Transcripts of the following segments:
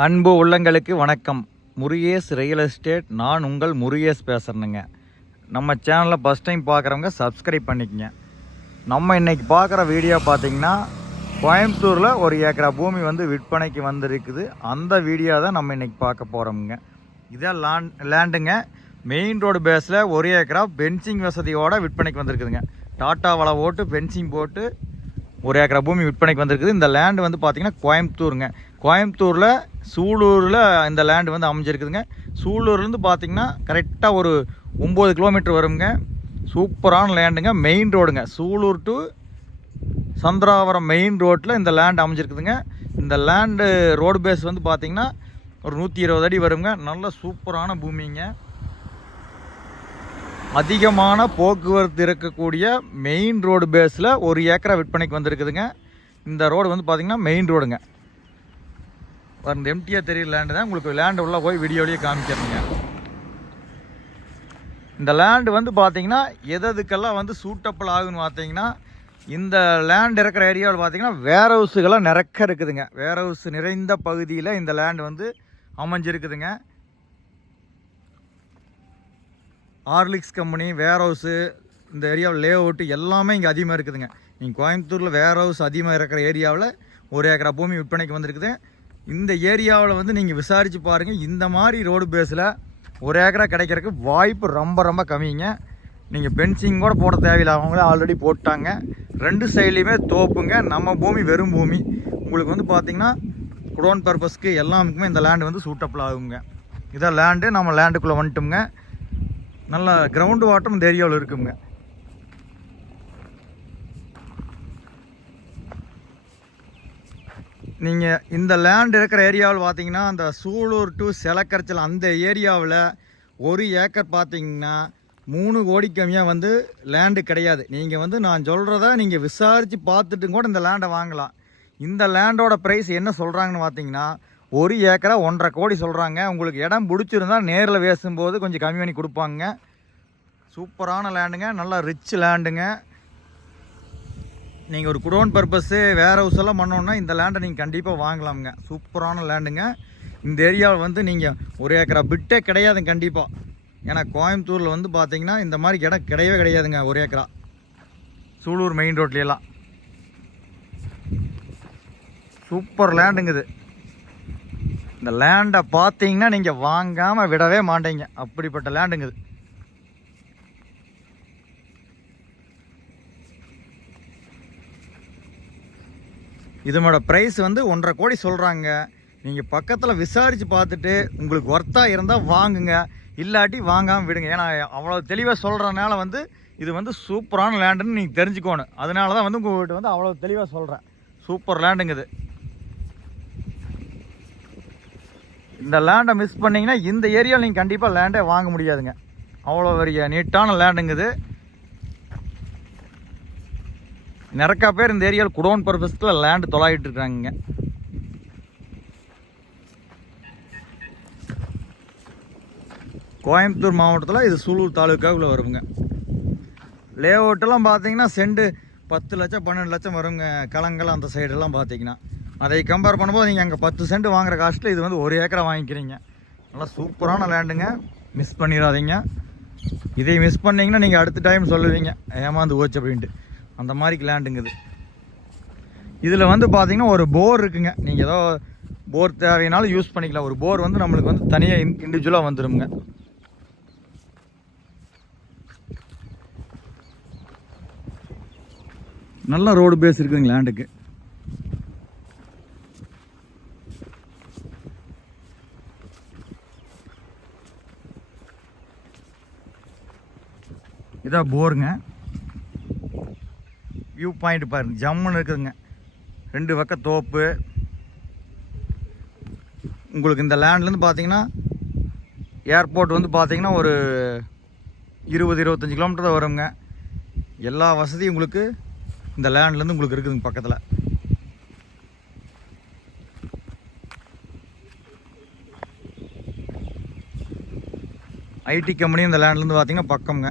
அன்பு உள்ளங்களுக்கு வணக்கம். முருகேஷ் ரியல் எஸ்டேட் நான் உங்கள் முருகேஷ் பேசுகிறேனுங்க நம்ம சேனலில் ஃபஸ்ட் டைம் பார்க்குறவங்க சப்ஸ்கிரைப் பண்ணிக்கங்க. நம்ம இன்றைக்கி பார்க்குற வீடியோ பார்த்தீங்கன்னா கோயம்புத்தூரில் ஒரு ஏக்கரா பூமி வந்து விற்பனைக்கு வந்திருக்குது. அந்த வீடியோ தான் நம்ம இன்றைக்கி பார்க்க போகிறோமுங்க இதான் லேண்ட் லேண்டுங்க மெயின் ரோடு பேஸில் ஒரு ஏக்கரா பென்சிங் வசதியோடு விற்பனைக்கு வந்திருக்குதுங்க. டாட்டா வலை ஓட்டு பென்சிங் போட்டு ஒரு ஏக்கரா பூமி விற்பனைக்கு வந்திருக்குது. இந்த லேண்டு வந்து பார்த்திங்கன்னா கோயம்புத்தூருங்க. கோயம்புத்தூரில் சூலூரில் இந்த லேண்டு வந்து அமைஞ்சிருக்குதுங்க. சூலூர்லேருந்து பார்த்தீங்கன்னா கரெக்டாக ஒரு ஒம்பது கிலோமீட்டர் வருங்க. சூப்பரான லேண்டுங்க மெயின் ரோடுங்க சூலூர் டு சந்திராவரம் மெயின் ரோட்டில் இந்த லேண்ட் அமைஞ்சிருக்குதுங்க. இந்த லேண்டு ரோடு பேஸ் வந்து பார்த்தீங்கன்னா ஒரு நூற்றி இருபது அடி வருங்க. நல்ல சூப்பரான பூமிங்க. அதிகமான போக்குவரத்து இருக்கக்கூடிய மெயின் ரோடு பேஸில் ஒரு ஏக்கரை விற்பனைக்கு வந்திருக்குதுங்க. இந்த ரோடு வந்து பார்த்தீங்கன்னா மெயின் ரோடுங்க இந்த எம்டியாக தெரிய லேண்டு தான் உங்களுக்கு லேண்டு உள்ளே போய் வீடியோலேயே காமிக்கிறேங்க. இந்த லேண்டு வந்து பார்த்தீங்கன்னா எது எதுக்கெல்லாம் வந்து சூட்டபிள் ஆகுன்னு பார்த்தீங்கன்னா இந்த லேண்ட் இருக்கிற ஏரியாவில் பார்த்தீங்கன்னா வேர் ஹவுஸுகள்லாம் நிறக்க இருக்குதுங்க. வேர் ஹவுஸ் நிறைந்த பகுதியில் இந்த லேண்ட் வந்து அமைஞ்சிருக்குதுங்க. ஹார்லிக்ஸ் கம்பெனி வேர் ஹவுஸு இந்த ஏரியாவில் லே அவுட்டு எல்லாமே இங்கே அதிகமாக இருக்குதுங்க. நீங்கள் கோயம்புத்தூரில் வேர் ஹவுஸ் அதிகமாக இருக்கிற ஏரியாவில் ஒரு ஏக்கரா பூமி விற்பனைக்கு வந்திருக்குது. இந்த ஏரியாவில் வந்து நீங்கள் விசாரித்து பாருங்கள் இந்த மாதிரி ரோடு பேஸில் ஒரு ஏக்கரா கிடைக்கிறதுக்கு வாய்ப்பு ரொம்ப ரொம்ப கம்மிங்க. நீங்கள் பென்சிங் கூட போட தேவையில்லை. அவங்களே ஆல்ரெடி போட்டாங்க. ரெண்டு சைட்லேயுமே தோப்புங்க. நம்ம பூமி வெறும் பூமி. உங்களுக்கு வந்து பார்த்திங்கன்னா குடோன் பர்பஸ்க்கு எல்லாமுக்குமே இந்த லேண்டு வந்து சூட்டபிள் ஆகுங்க. இதான் லேண்டு நம்ம லேண்டுக்குள்ளே வந்துட்டோம்ங்க. நல்ல கிரவுண்டு வாட்டம் இந்த ஏரியாவில் இருக்குங்க. நீங்கள் இந்த லேண்ட் இருக்கிற ஏரியாவில் பார்த்தீங்கன்னா அந்த சூலூர் டு செலக்கரைச்சல் அந்த ஏரியாவில் ஒரு ஏக்கர் பார்த்தீங்கன்னா மூணு கோடி கம்மியாக வந்து லேண்டு கிடையாது. நீங்கள் வந்து நான் சொல்கிறத நீங்கள் விசாரித்து பார்த்துட்டு கூட இந்த லேண்டை வாங்கலாம். இந்த லேண்டோட ப்ரைஸ் என்ன சொல்கிறாங்கன்னு பார்த்தீங்கன்னா ஒரு ஏக்கரா ஒன்றரை கோடி சொல்கிறாங்க உங்களுக்கு இடம் பிடிச்சிருந்தா நேரில் பேசும்போது கொஞ்சம் கம்மி பண்ணி கொடுப்பாங்க. சூப்பரான லேண்டுங்க நல்லா ரிச் லேண்டுங்க நீங்கள் ஒரு குடோன் பர்பஸ்ஸு வேர் ஹவுஸ் எல்லாம் பண்ணோன்னா இந்த லேண்டை நீங்கள் கண்டிப்பாக வாங்கலாமுங்க. சூப்பரான லேண்டுங்க இந்த ஏரியாவில் வந்து நீங்கள் ஒரு ஏக்கரா பிட்டே கிடையாதுங்க கண்டிப்பாக ஏன்னா கோயம்புத்தூரில் வந்து பார்த்தீங்கன்னா இந்த மாதிரி இடம் கிடையவே கிடையாதுங்க ஒரு ஏக்கரா. சூலூர் மெயின் ரோட்லையெல்லாம் சூப்பர் லேண்டுங்க இது. இந்த லேண்டை பார்த்தீங்கன்னா நீங்கள் வாங்காமல் விடவே மாட்டீங்க. அப்படிப்பட்ட லேண்டுங்குது இதனோட ப்ரைஸ் வந்து ஒன்றரை கோடி சொல்கிறாங்க நீங்கள் பக்கத்தில் விசாரித்து பார்த்துட்டு உங்களுக்கு ஒர்த்தாக இருந்தால் வாங்குங்க. இல்லாட்டி வாங்காமல் விடுங்க. ஏன்னா அவ்வளோ தெளிவாக சொல்கிறனால வந்து இது வந்து சூப்பரான லேண்டுன்னு நீங்கள் தெரிஞ்சுக்கோணும். அதனால தான் வந்து உங்கள்கிட்ட வந்து அவ்வளோ தெளிவாக சொல்கிறேன் சூப்பர் லேண்டுங்குது இந்த லேண்டை மிஸ் பண்ணிங்கன்னா இந்த ஏரியாவில் நீங்கள் கண்டிப்பாக லேண்டே வாங்க முடியாதுங்க. அவ்வளோ பெரிய நீட்டான லேண்டுங்குது நிறக்கா பேர் இந்த ஏரியாவில் குடோன் பர்பஸில் லேண்டு தொலாயிட்டு இருக்காங்க. கோயம்புத்தூர் மாவட்டத்தில் இது சூலூர் தாலுக்காவுக்குள்ளே வருங்க. லே அவுட்டெல்லாம் பார்த்தீங்கன்னா செண்டு பத்து லட்சம் பன்னெண்டு லட்சம் வருங்க. கலங்கல் அந்த சைடெல்லாம் பார்த்தீங்கன்னா அதை கம்பேர் பண்ணும்போது நீங்கள் அங்கே பத்து சென்ட் வாங்குற காஸ்ட்டில் இது வந்து ஒரு ஏக்கரை வாங்கிக்கிறீங்க. நல்லா சூப்பரான லேண்டுங்க மிஸ் பண்ணிடாதீங்க. இதை மிஸ் பண்ணிங்கன்னா நீங்கள் அடுத்த டைம் சொல்லுவீங்க. ஏமாந்து போச்சு அப்படின்ட்டு. அந்த மாதிரி கிளாண்டுங்குது இதில் வந்து பார்த்திங்கன்னா ஒரு போர் இருக்குங்க. நீங்கள் ஏதோ போர் தேவைனாலும் யூஸ் பண்ணிக்கலாம். ஒரு போர் வந்து நம்மளுக்கு வந்து தனியாக இன் இண்டிவிஜுவலாக வந்துடுங்க நல்ல ரோடு பேஸ் இருக்குதுங்க லேண்டுக்கு இதான் போருங்க. வியூ பாயிண்ட் பாருங்க. ஜம்முன்னு இருக்குதுங்க. ரெண்டு பக்கம் தோப்பு. உங்களுக்கு இந்த லேண்ட்லேருந்து பார்த்தீங்கன்னா ஏர்போர்ட் வந்து பார்த்தீங்கன்னா ஒரு இருபது இருபத்தஞ்சி கிலோமீட்டர் தான் வருங்க. எல்லா வசதியும் உங்களுக்கு இந்த லேண்ட்லேருந்து உங்களுக்கு இருக்குதுங்க பக்கத்தில். ஐடி கம்பெனி இந்த லேண்ட்லேருந்து பார்த்தீங்கன்னா பக்கம்ங்க.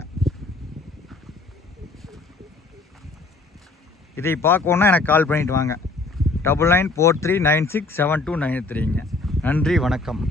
இதை பார்க்கணுன்னா எனக்கு கால் பண்ணிவிட்டு வாங்க. Double nine four three nine six seven two nine த்ரீங்க நன்றி வணக்கம்.